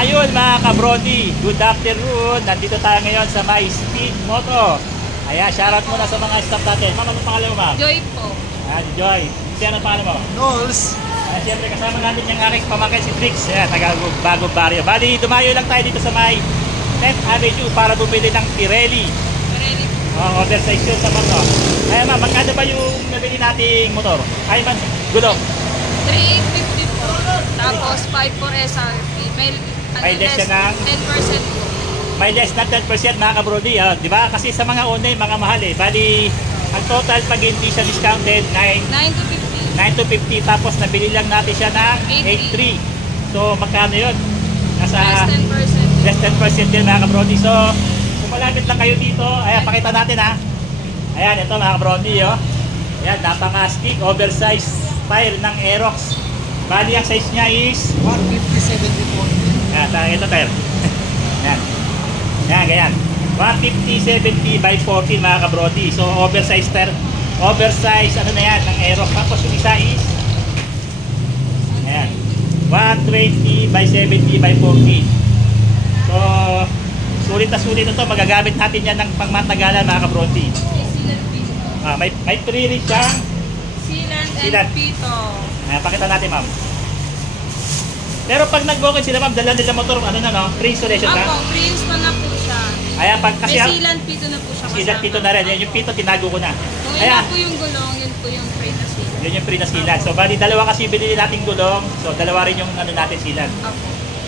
Ayun mga ka-Brody, good afternoon. Nandito tayo ngayon sa My Speed Moto. Ayan, shoutout muna sa mga staff natin. Ma'am, anong pangalan mo, ma'am? Joy po. Ayan, Joy. Siya, anong pangalan mo? Knowles. Ayan, siyempre kasama natin yung aking pamangkin si Trix. Ayan, taga-bagong barrio. Bali, dumayo lang tayo dito sa may 10th Avenue para bumili ng Pirelli. Pirelli. Oversize yun sa motor. Ayan, ma'am, magkano ba yung nabili nating motor? Ay, ma'am, gulong. 350 po. Tapos 5 for SRP. May less siya ng 10% po. May less na 10% mga ka-Brody, di ba? Kasi sa mga una, mga mahal eh. Bali, ang total pag hindi siya discounted, 9 to 50. 9 to 50, tapos nabili lang natin siya ng 8.3. So, magkano yun? Nasa Less 10%. less 10% din mga ka-Brody. So, kung malapit lang kayo dito, ayan, pakita natin ha. Ayan, ito mga ka-Brody, oh. Ayan, napaka-stick, oversized tire ng Aerox. Bali, ang size niya is 150/70. Ayan, ito tire. Ayan. Yan, ganyan. 150/70 by 14 mga ka-Brody. So, oversized tire. Oversized, ano na yan, ng Aerox. Tapos yung isa is, ayan, 120/70 by 14. So, sulit na sulit ito. Magagamit natin yan ng pangmatagalan mga ka-Brody. May pre-rig siyang Sealant Sealant. and pito. ayan, pakita natin, ma'am. Pero pag nag-walk-in sila, ma'am, dala nila motor, ano na, no? Pre-installation na. Ako, pre-install na po siya. Ayan, pag kasi May sealant pito na po siya kasama. sealant pito na rin. Yan yung pito, tinago ko na. Kung Ayan. yun po yung gulong, yun po yung pre na sealant. Yun yung pre na sealant. So, bali, dalawa kasi binili nating gulong. So, dalawa rin yung ano natin sealant. Ako.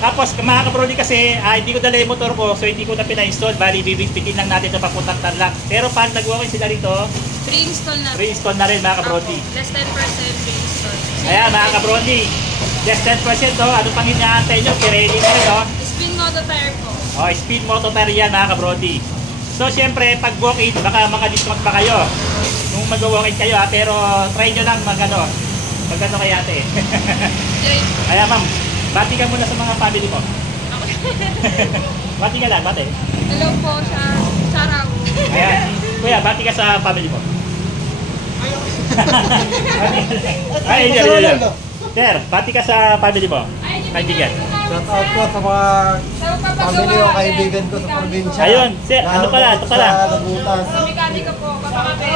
Tapos, mga ka-Brody kasi, hindi ko dala yung motor ko. So, hindi ko na pina-install. Bali, bibigpitin lang natin ito papuntang Tarlac. Pero pag nag-walk-in sila rito, Pre-install na po. pre-install na rin mga ka-Brody. Ako, less 10% pre-install. Ayan, mga ka-Brody. Just 10%, oh. Ano pang inaantay nyo? Pirelli na rin, oh. Spin moto tire po. Oh, speed moto tire yan mga ka-Brody. So syempre pag walk-in baka maka-discount pa kayo nung mag-walk-in kayo ha, pero try nyo lang magano kay ate. Ayan ma'am, bati ka muna sa mga family mo. Bati ka lang, bati. Hello po sa Sarang. Ayan, kuya, bati ka sa family mo. Ay, hindi. Sir, bati ka sa family mo. Kaibigan. Shout out ko sa mga family o kaibigan ko sa probinsya. Ayun, sir, ano pala, ito pala. Sa Lagutas. Sa mekaniko po, kapakape.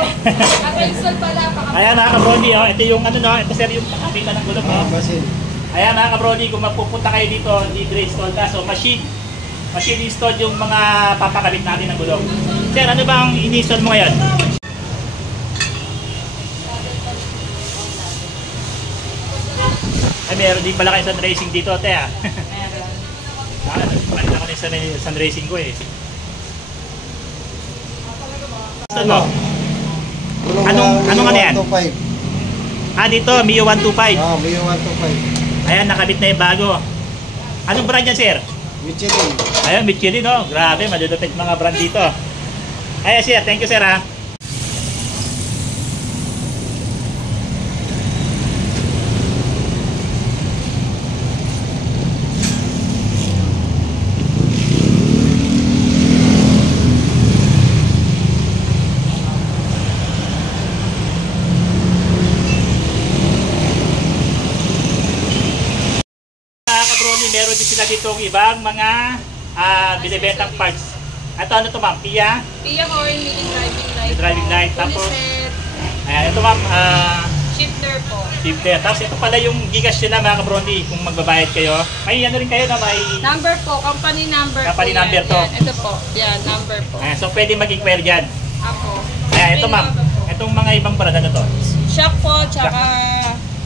At-install pala, pakape. Ayan mga ka-Brody, oh. Ito yung ano no, ito sir yung pakapita ng gulong no. Basil. Ayan mga ka-Brody, kung magpupunta kayo dito, libre install na. So machine install yung mga papakabit natin ng gulong. Sir, ano bang ini-install mo ngayon? Ay, meron din pala kayo sun racing dito, te ah. Palit ako din sa sun racing ko eh. Ano? Anong ano yan? 125. Dito, Mio 125. Mio 125. Ayan, nakabit na yung bago. Anong brand yan, sir? Michelin. Ayan, Michelin, no? Grabe, malulupit mga brand dito. Ayan, sir. Thank you, sir, ha? Meron din sila ditong ibang mga binibentang parts. Ito ano to ma'am? Pia? Pia oil meeting driving light. Driving light. Tapos, Poliset. ayan, ito ma'am, Shifter po. shifter. Tapos ito pala yung gigas nila mga ka-Brody kung magbabayad kayo. May ano rin kayo na may... Number po, company number Company po. number to. Yan. Ito po. Yan, number po. Ayan, so pwede mag-inquire dyan. Ako. Ayan, ito ma'am. Itong mga ibang brand ano to? Shock po, tsaka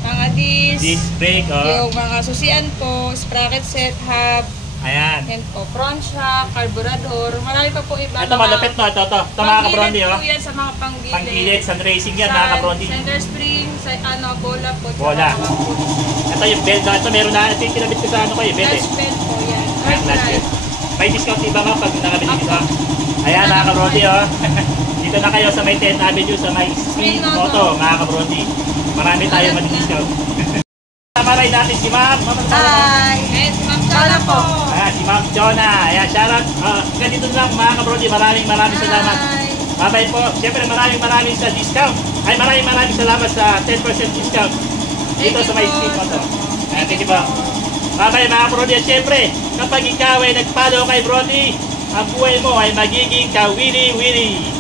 mga disc. Disc brake, oh. Yung mga susian po, sprocket set, hub. Ayan. Yan po, front shock, carburetor. Marami pa po iba. Ito malapit no, ito. Ito mga ka-Brody, oh. Panggilid po yan sa mga panggilid. Panggilid, sun racing yan mga ka-Brody. Center spring, sa, bola po. tsaka Bola. mga push. Ito yung belt, ito meron na. Ito yung kinabit ko sa ano ko eh, belt eh. Clutch belt po yan. Ayan, Hard clutch drive. belt. May discount iba nga pag nakabili dito. Apo. Ayan mga ka-Brody, oh. Dito na kayo sa may 10th Avenue sa may Speed Moto mga ka-Brody. Marami tayo mag-discount. Maray natin si Ma'am. Hi! Yes, Ma'am Chana po. Ayan, si Ma'am Jonah. Ayan, shoutout. Ganito lang mga ka-Brody. Maraming salamat. Hi! Bye-bye po. Siyempre maraming sa discount. Ay maraming salamat sa 10% discount. Dito sa may Speed Moto. Ayan, thank you po. Bye-bye mga Brody. At syempre, kapag ikaw ay nag-follow kay Brody, ang buhay mo ay magiging ka-wili-wili.